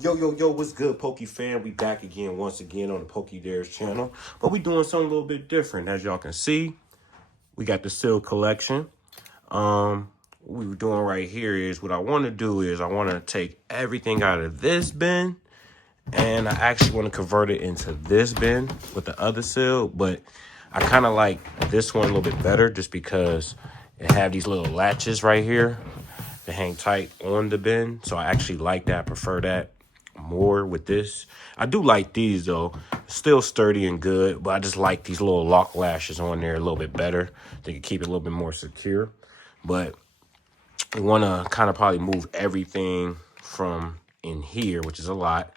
Yo, what's good, Poke fan? We back again, once again, on the PokeDairris channel. But we doing something a little bit different. As y'all can see, we got the seal collection. What we're doing right here is, what I want to do is, I want to take everything out of this bin, and I actually want to convert it into this bin with the other seal. But I kind of like this one a little bit better, just because it have these little latches right here to hang tight on the bin. So I actually like that. I prefer that more with this. I do like these though, still sturdy and good, but I just like these little lock lashes on there a little bit better. They can keep it a little bit more secure. But we want to kind of probably move everything from in here, which is a lot,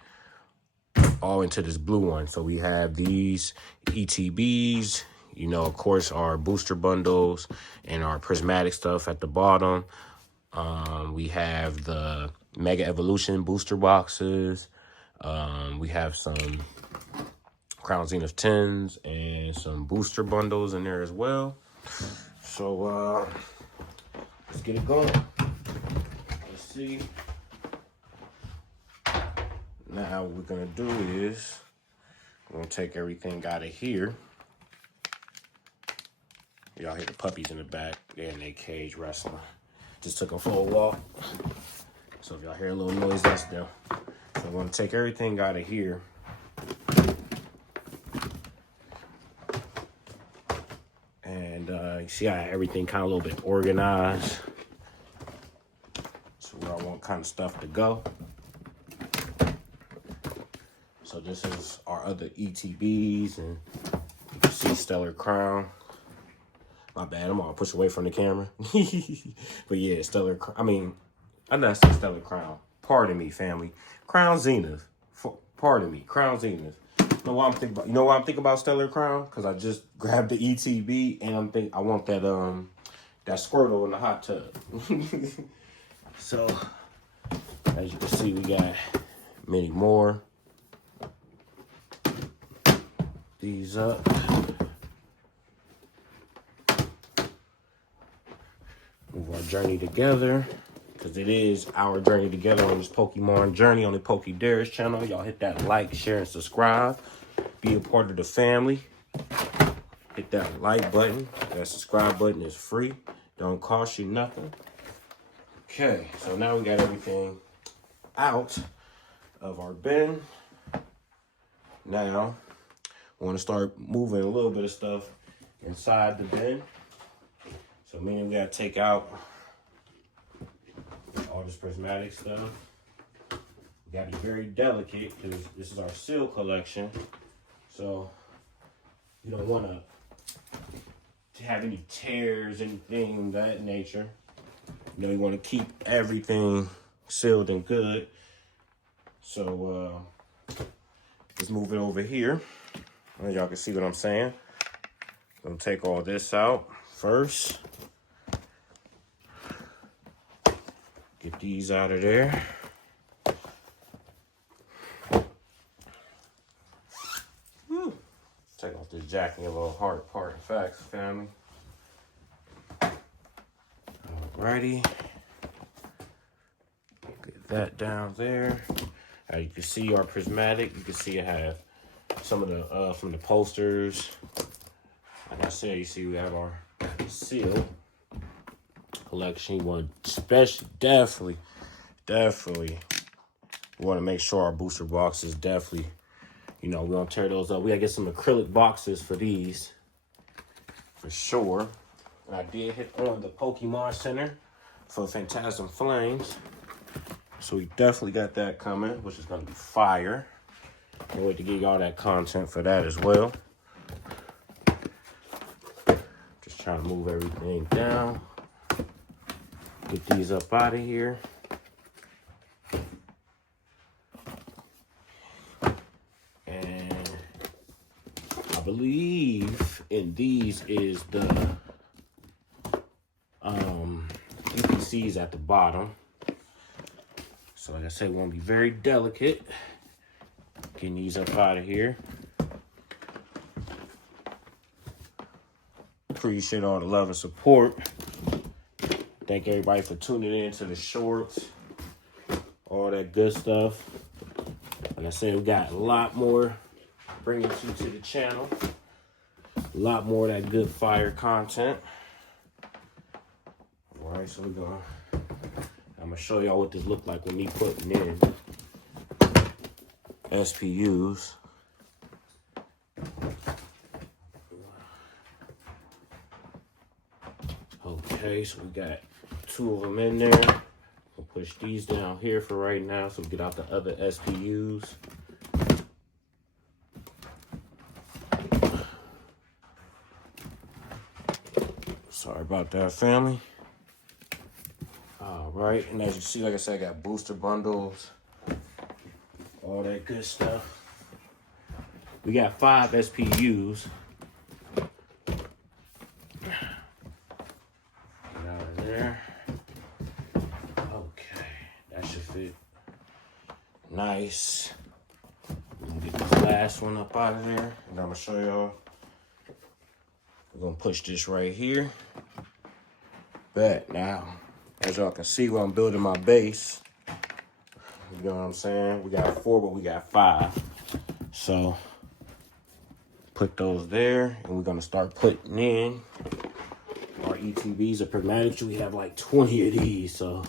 all into this blue one. So we have these ETBs, you know, of course, our booster bundles and our prismatic stuff at the bottom. We have the Mega Evolution booster boxes. We have some Crown Zenith 10s and some booster bundles in there as well. So let's get it going. Let's see. Now what we're gonna do is we're gonna take everything out of here. Y'all hear the puppies in the back. They're in their cage wrestling. Just took them for a walk. So if y'all hear a little noise, that's them. So I'm gonna take everything out of here. And you see how everything kind of a little bit organized. So where I want kind of stuff to go. So this is our other ETBs, and you can see Stellar Crown. My bad, I'm all pushed away from the camera. But yeah, I'm not saying Stellar Crown. Pardon me, family. Crown Zenith. Pardon me, Crown Zenith. You know what I'm thinking about? You know why I'm thinking about Stellar Crown? Because I just grabbed the ETB, and I want that that Squirtle in the hot tub. So as you can see, we got many more. These up. Move our journey together, because it is our journey together on this Pokemon journey on the PokeDairris channel. Y'all hit that like, share, and subscribe. Be a part of the family. Hit that like button. That subscribe button is free. Don't cost you nothing. Okay, so now we got everything out of our bin. Now, I want to start moving a little bit of stuff inside the bin. So meaning we gotta take out all this prismatic stuff. We gotta be very delicate, because this is our seal collection. So you don't wanna have any tears, anything of that nature. You know, you wanna keep everything sealed and good. So let's move it over here. Y'all can see what I'm saying. I'm gonna take all this out first. Get these out of there. Whew. Take off this jacket, a little hard part and facts, family. Alrighty. Get that down there. You can see our prismatic. You can see I have some of the from the posters. Like I said, you see we have our seal collection. You want to definitely want to make sure our booster boxes definitely, you know, we're gonna tear those up. We gotta get some acrylic boxes for these for sure. And I did hit on the Pokemon Center for Phantasm Flames, so we definitely got that coming, which is gonna be fire. Can't wait to get y'all that content for that as well. Just trying to move everything down. Get these up out of here. And I believe in these is the UPCs at the bottom. So like I said, we want to be very delicate. Getting these up out of here. Appreciate all the love and support. Thank everybody for tuning in to the shorts, all that good stuff. Like I said, we got a lot more bringing you to the channel. A lot more of that good fire content. All right, so I'm gonna show y'all what this looked like with me putting in SPUs. Okay, so we got 2 of them in there. We'll push these down here for right now so we get out the other SPUs. Sorry about that, family. All right, and as you see, like I said, I got booster bundles, all that good stuff. We got 5 SPUs. There. Okay, that should fit nice. We're gonna get this last one up out of there, and I'm gonna show y'all. We're gonna push this right here. But now, as y'all can see, where I'm building my base, you know what I'm saying? We got 4, but we got 5. So put those there, and we're gonna start putting in our ETBs or prismatics. We have like 20 of these, so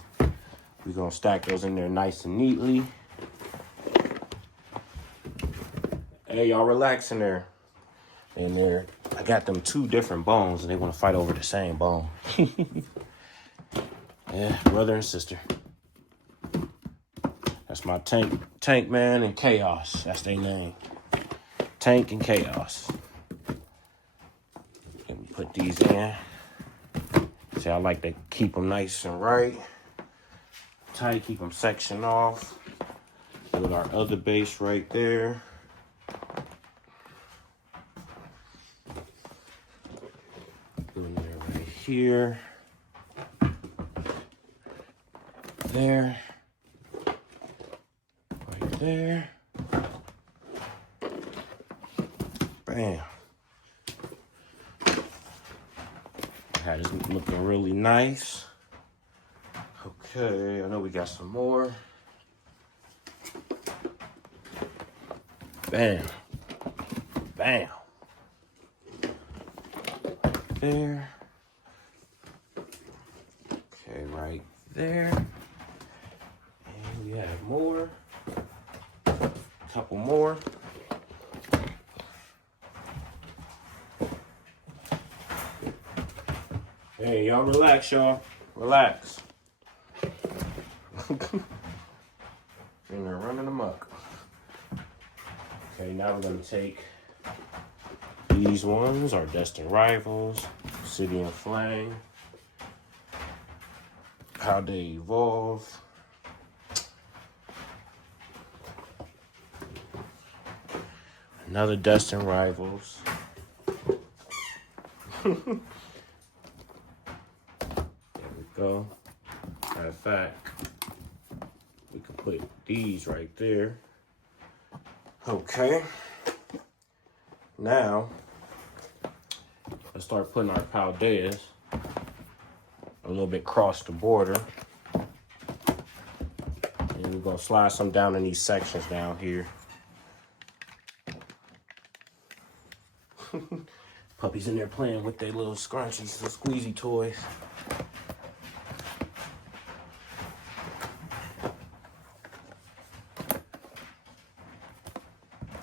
we're gonna stack those in there nice and neatly. Hey, y'all relax in there. In there, I got them 2 different bones, and they want to fight over the same bone. Yeah, brother and sister. That's my Tank Man and Chaos. That's their name. Tank and Chaos. Let me put these in. See, I like to keep them nice and right. Tight, keep them sectioned off. With our other base right there. Doing there right here. There. Right there. Bam. That is looking really nice. Okay, I know we got some more. Bam. Bam. There. Okay, right there. And we have more. A couple more. Hey, y'all relax, y'all. Relax. And they're running amok. Okay, now we're gonna take these ones, our Destined Rivals, Obsidian Flame, Paldea Evolve, another Destined Rivals. There we go. Matter of fact, we can put these right there. Okay. Now, let's start putting our Paldeas a little bit across the border. And we're gonna slide some down in these sections down here. Puppies in there playing with their little scrunchies, little squeezy toys.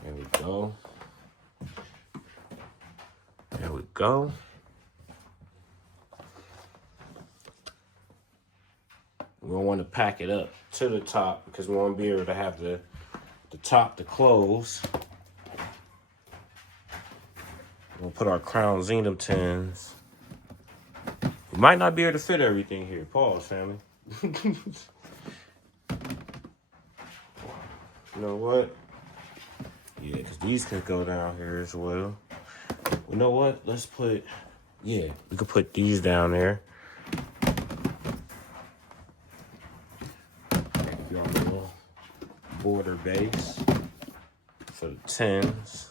There we go. There we go. We don't want to pack it up to the top because we want to be able to have the top to close. We'll put our Crown Zenith tins. We might not be able to fit everything here. Pause, family. You know what? Yeah, because these could go down here as well. You know what? Let's put, yeah, we could put these down there. Your little border base for the tins.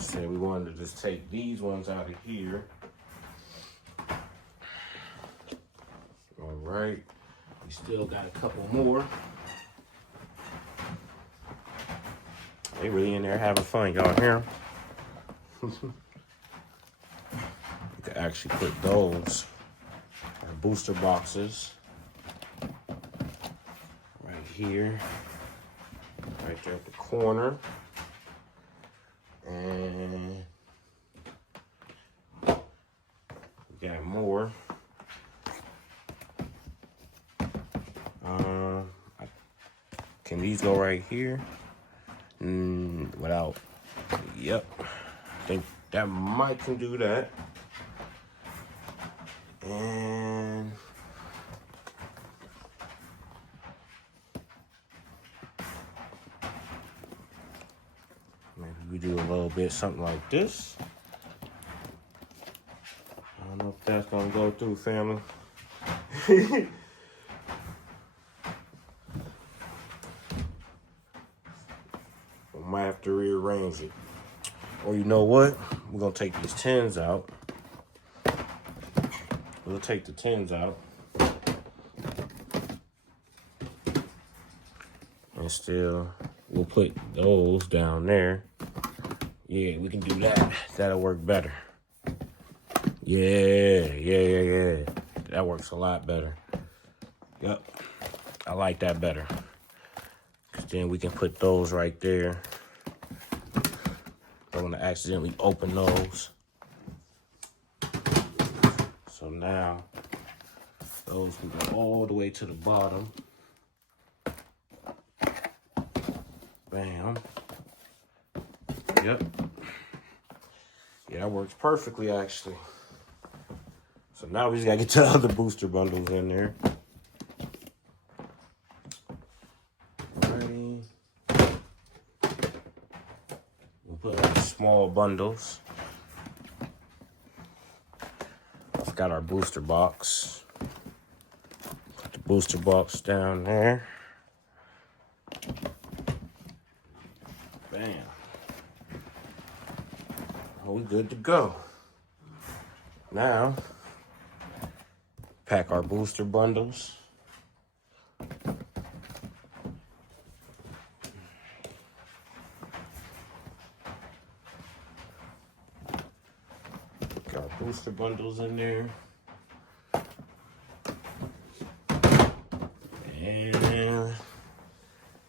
So we wanted to just take these ones out of here. All right. We still got a couple more. They really in there having fun. Y'all hear them? You can actually put those booster boxes right here, right there at the corner. And we got more. Can these go right here? Without, yep. I think that might can do that. And maybe we do a little bit something like this. I don't know if that's gonna go through, family. I might have to rearrange it. Or you know what? We're gonna take these tins out. We'll take the tins out. And still, we'll put those down there. Yeah, we can do that. That'll work better. Yeah. That works a lot better. Yep, I like that better. Because then we can put those right there. Don't want to accidentally open those. So now, those can go all the way to the bottom. Bam. Yep. Yeah, that works perfectly, actually. So now we just gotta get the other booster bundles in there. Alrighty. We'll put our small bundles. We've got our booster box. Put the booster box down there. Bam. Oh, we good to go. Now, pack our booster bundles. Got our booster bundles in there. And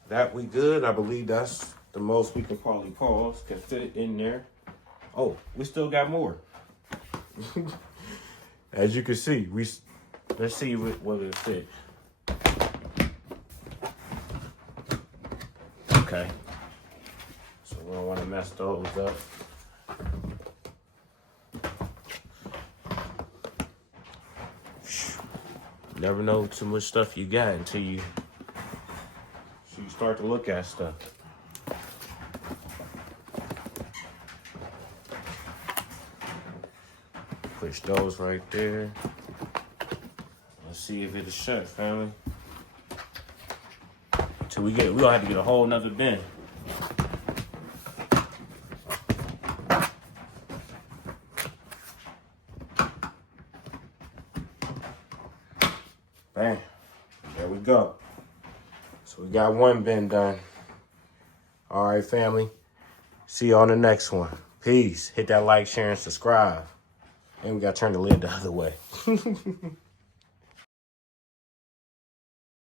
that we good. I believe that's the most we can probably pause. Can fit it in there. Oh, we still got more. As you can see, let's see what it fit. Okay. So we don't want to mess those up. Never know too much stuff you got until you start to look at stuff. Push those right there. Let's see if it'll shut, family. Till we'll have to get a whole nother bin. Bam. There we go. So we got one bin done. All right, family. See you on the next one. Peace. Hit that like, share, and subscribe. And we got to turn the lid the other way.